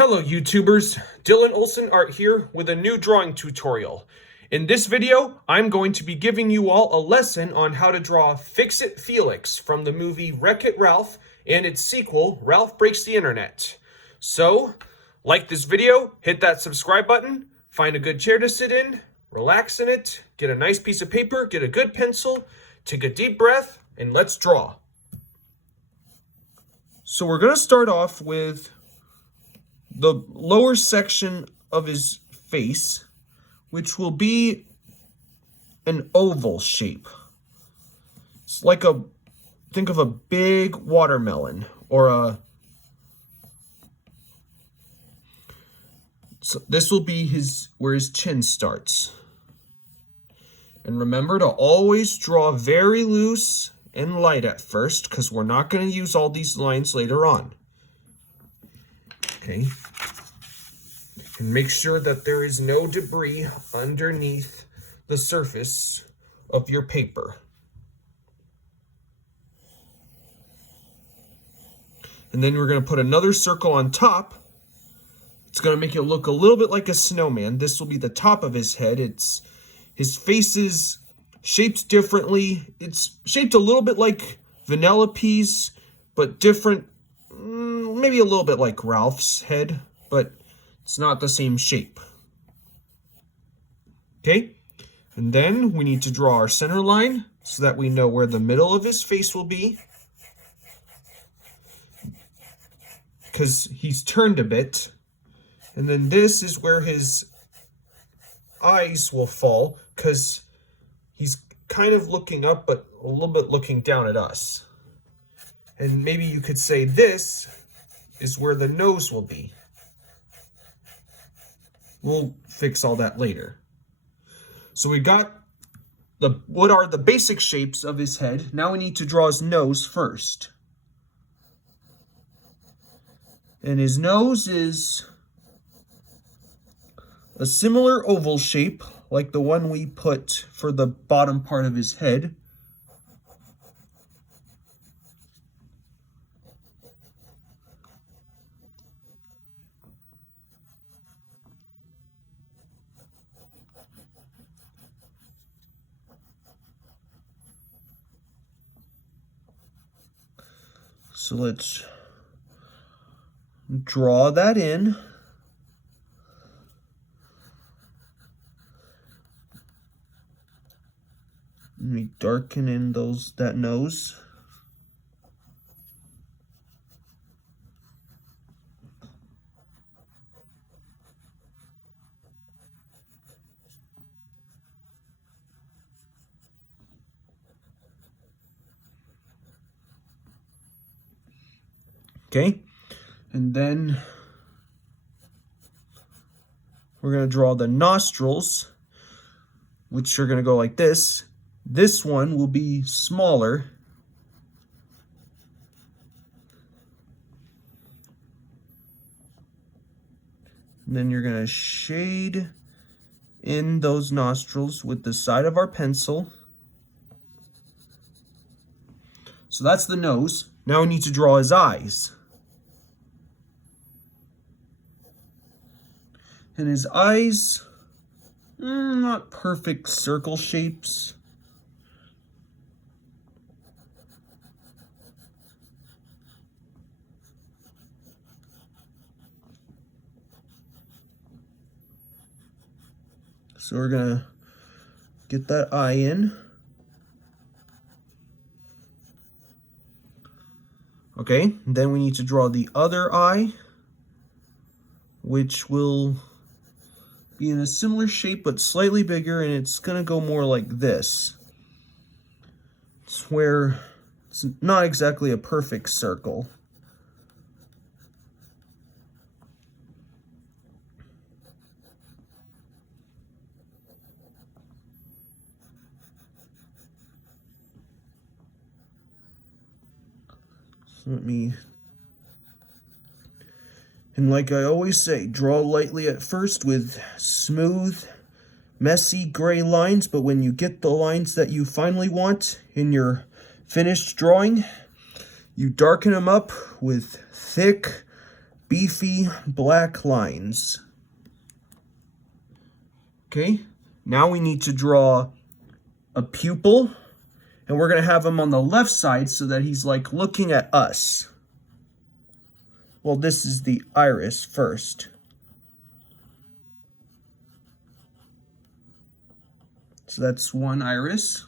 Hello YouTubers, Dylan Olsen Art here with a new drawing tutorial. In this video, I'm going to be giving you all a lesson on how to draw Fix-It Felix from the movie Wreck-It Ralph and its sequel, Ralph Breaks the Internet. So, like this video, hit that subscribe button, find a good chair to sit in, relax in it, get a nice piece of paper, get a good pencil, take a deep breath, and let's draw. So we're going to start off with the lower section of his face, which will be an oval shape. It's like think of a big watermelon or so this will be where his chin starts. And remember to always draw very loose and light at first, because we're not going to use all these lines later on. Okay. And make sure that there is no debris underneath the surface of your paper. And then we're going to put another circle on top. It's going to make it look a little bit like a snowman. This will be the top of his head. His face is shaped differently. It's shaped a little bit like vanilla peas, but different. Maybe a little bit like Ralph's head, but it's not the same shape. Okay, and then we need to draw our center line so that we know where the middle of his face will be, because he's turned a bit. And then this is where his eyes will fall, because he's kind of looking up but a little bit looking down at us. And maybe you could say this is where the nose will be. We'll fix all that later. So we got what are the basic shapes of his head. Now we need to draw his nose first. And his nose is a similar oval shape like the one we put for the bottom part of his head. So let's draw that in. Let me darken in that nose. Okay, and then we're going to draw the nostrils, which are going to go like this. This one will be smaller. And then you're going to shade in those nostrils with the side of our pencil. So that's the nose. Now we need to draw his eyes. And his eyes, not perfect circle shapes. So we're gonna get that eye in. Okay, then we need to draw the other eye, which will be in a similar shape but slightly bigger, and it's gonna go more like this. It's where it's not exactly a perfect circle. So and like I always say, draw lightly at first with smooth, messy gray lines, but when you get the lines that you finally want in your finished drawing, you darken them up with thick, beefy black lines. Okay, now we need to draw a pupil, and we're going to have him on the left side so that he's like looking at us. Well, this is the iris first. So that's one iris.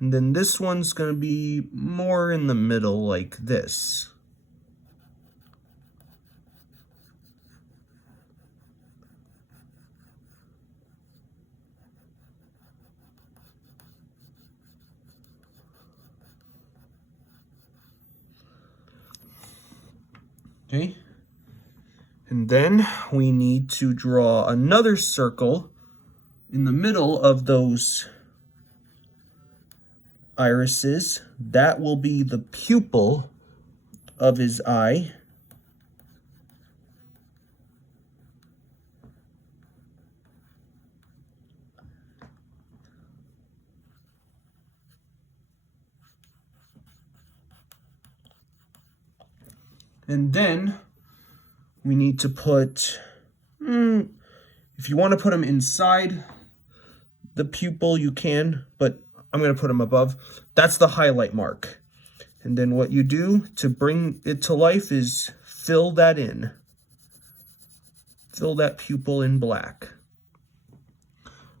And then this one's going to be more in the middle like this. Okay. And then we need to draw another circle in the middle of those irises. That will be the pupil of his eye. And then we need to put, if you want to put them inside the pupil, you can, but I'm going to put them above. That's the highlight mark. And then what you do to bring it to life is fill that in. Fill that pupil in black.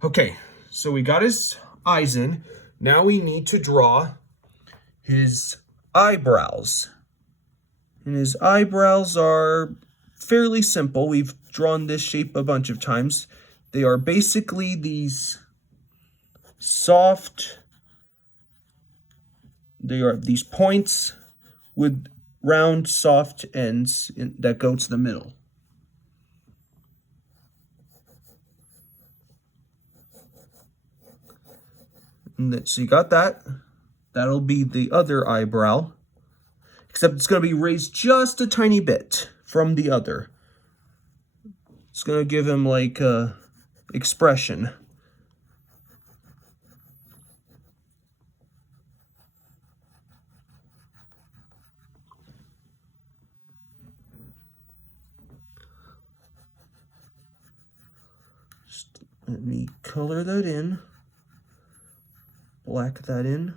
Okay, so we got his eyes in. Now we need to draw his eyebrows. And his eyebrows are fairly simple. We've drawn this shape a bunch of times. They are basically these soft, they are these points with round, soft ends that go to the middle. And then, so you got that. That'll be the other eyebrow. Except it's going to be raised just a tiny bit from the other. It's going to give him like a expression. Just let me color that in. Black that in.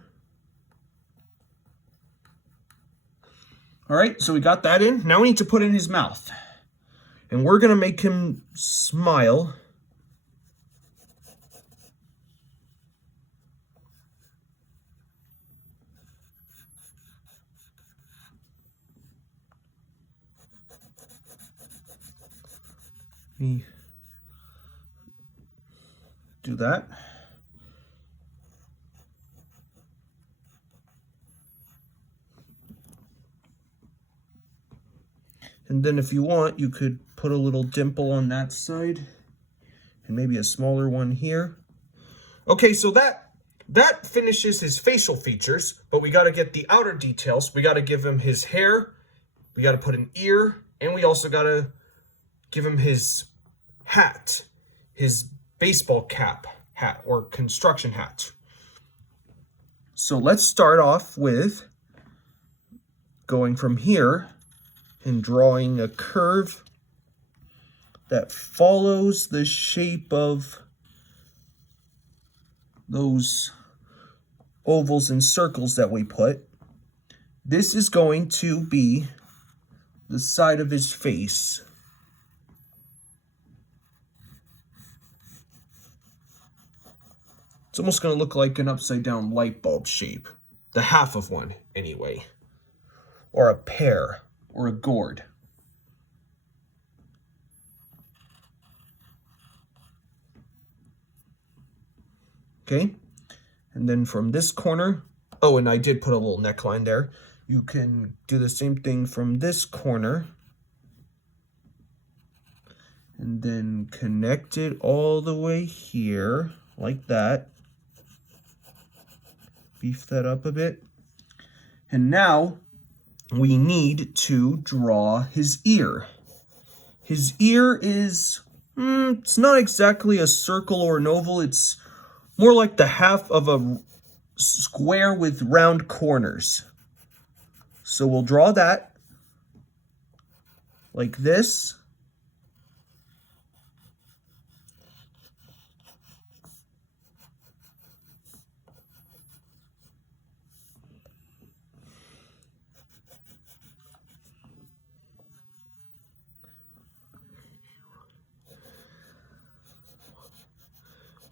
All right, so we got that in. Now we need to put in his mouth. And we're going to make him smile. Let me do that. And then if you want, you could put a little dimple on that side and maybe a smaller one here. Okay, so that finishes his facial features, but we got to get the outer details. We got to give him his hair, we got to put an ear, and we also got to give him his hat, his baseball cap hat or construction hat. So let's start off with going from here and drawing a curve that follows the shape of those ovals and circles that we put. This is going to be the side of his face. It's almost going to look like an upside down light bulb shape. The half of one, anyway. Or a pear. Or a gourd. Okay, and then from this corner, oh, and I did put a little neckline there. You can do the same thing from this corner. And then connect it all the way here, like that. Beef that up a bit. And now we need to draw his ear. His ear is, it's not exactly a circle or an oval. It's more like the half of a square with round corners. So we'll draw that like this.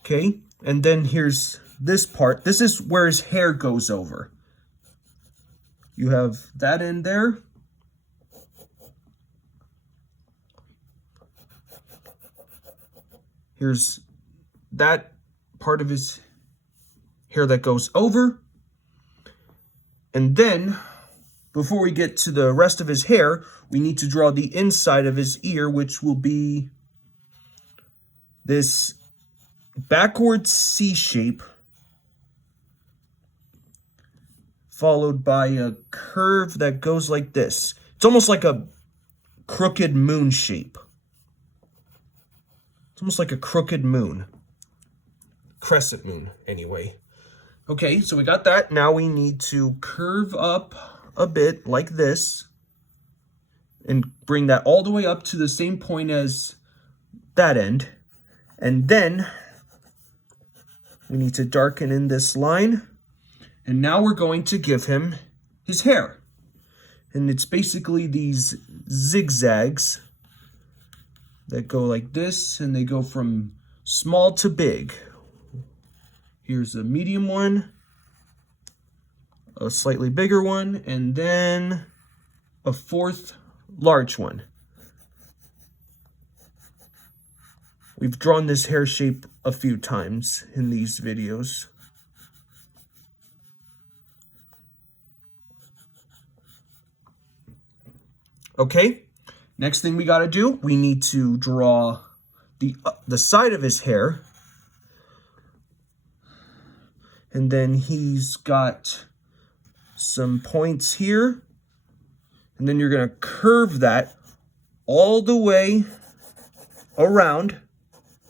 Okay, and then here's this part. This is where his hair goes over. You have that in there. Here's that part of his hair that goes over. And then, before we get to the rest of his hair, we need to draw the inside of his ear, which will be this backwards C shape, followed by a curve that goes like this. It's almost like a crooked moon shape. It's almost like a crooked moon. Crescent moon, anyway. Okay, so we got that. Now we need to curve up a bit like this and bring that all the way up to the same point as that end. And then we need to darken in this line. And now we're going to give him his hair. And it's basically these zigzags that go like this, and they go from small to big. Here's a medium one, a slightly bigger one, and then a fourth large one. We've drawn this hair shape a few times in these videos. Okay, next thing we gotta do, we need to draw the side of his hair. And then he's got some points here. And then you're gonna curve that all the way around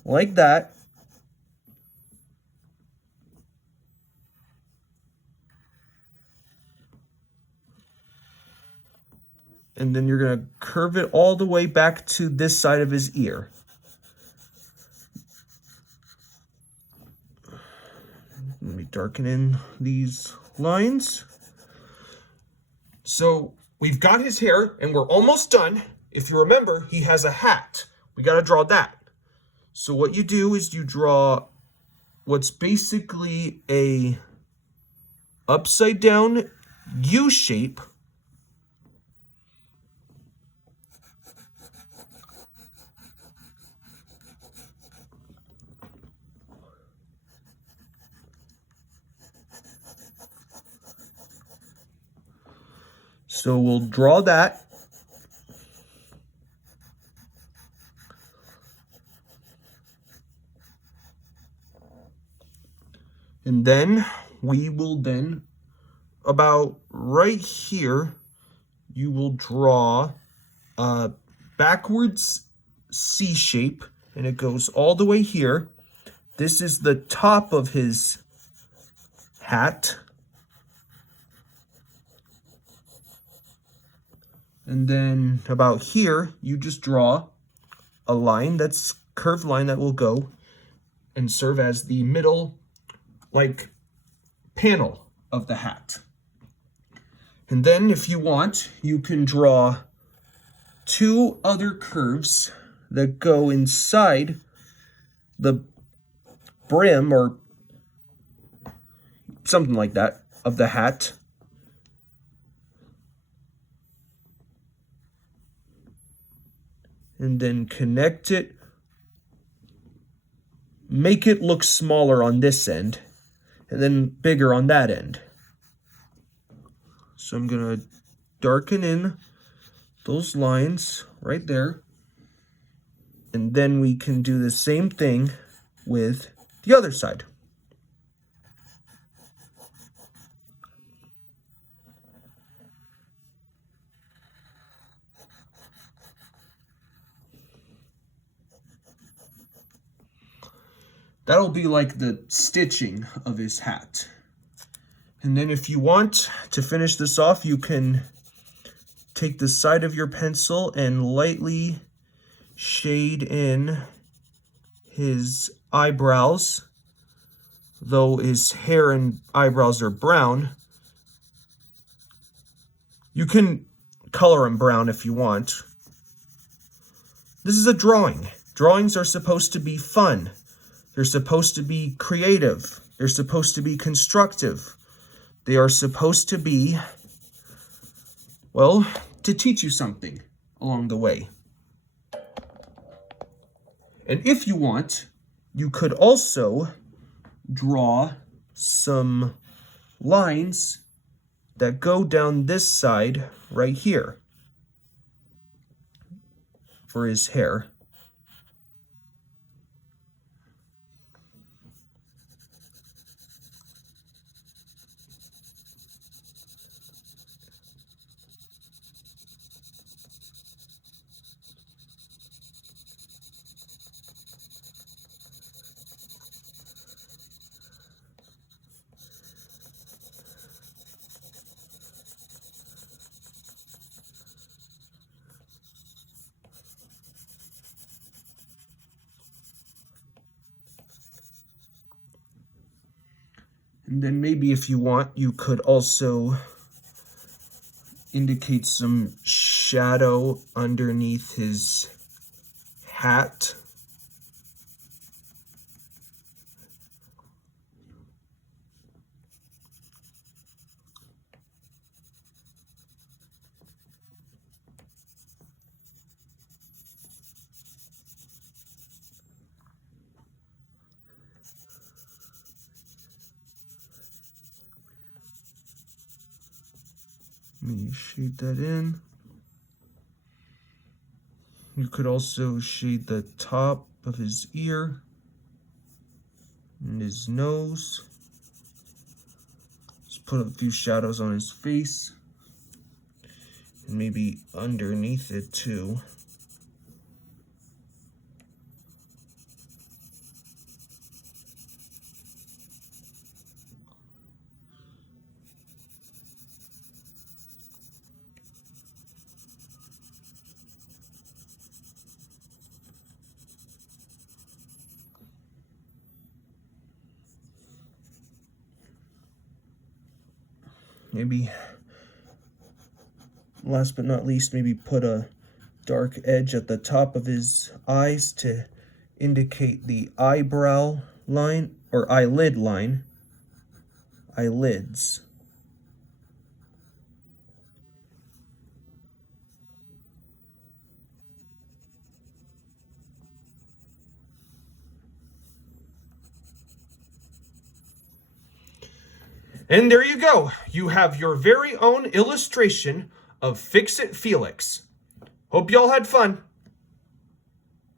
like that. And then you're gonna curve it all the way back to this side of his ear. Let me darken in these lines. So we've got his hair and we're almost done. If you remember, he has a hat. We got to draw that. So what you do is you draw what's basically a upside down U shape. So we'll draw that. And then we will then, about right here, you will draw a backwards C shape, and it goes all the way here. This is the top of his hat. And then about here, you just draw a line that's curved line that will go and serve as the middle, like, panel of the hat. And then if you want, you can draw two other curves that go inside the brim or something like that of the hat. And then connect it, make it look smaller on this end, and then bigger on that end. So I'm gonna darken in those lines right there, and then we can do the same thing with the other side. That'll be like the stitching of his hat. And then if you want to finish this off, you can take the side of your pencil and lightly shade in his eyebrows. Though his hair and eyebrows are brown, you can color him brown if you want. This is a drawing. Drawings are supposed to be fun. They're supposed to be creative. They're supposed to be constructive. They are supposed to be, well, to teach you something along the way. And if you want, you could also draw some lines that go down this side right here for his hair. And then maybe if you want, you could also indicate some shadow underneath his hat. Let me shade that in. You could also shade the top of his ear and his nose. Just put a few shadows on his face and maybe underneath it too. Maybe, last but not least, maybe put a dark edge at the top of his eyes to indicate the eyebrow line, or eyelid line. Eyelids. And there you go. You have your very own illustration of Fix-It Felix. Hope y'all had fun.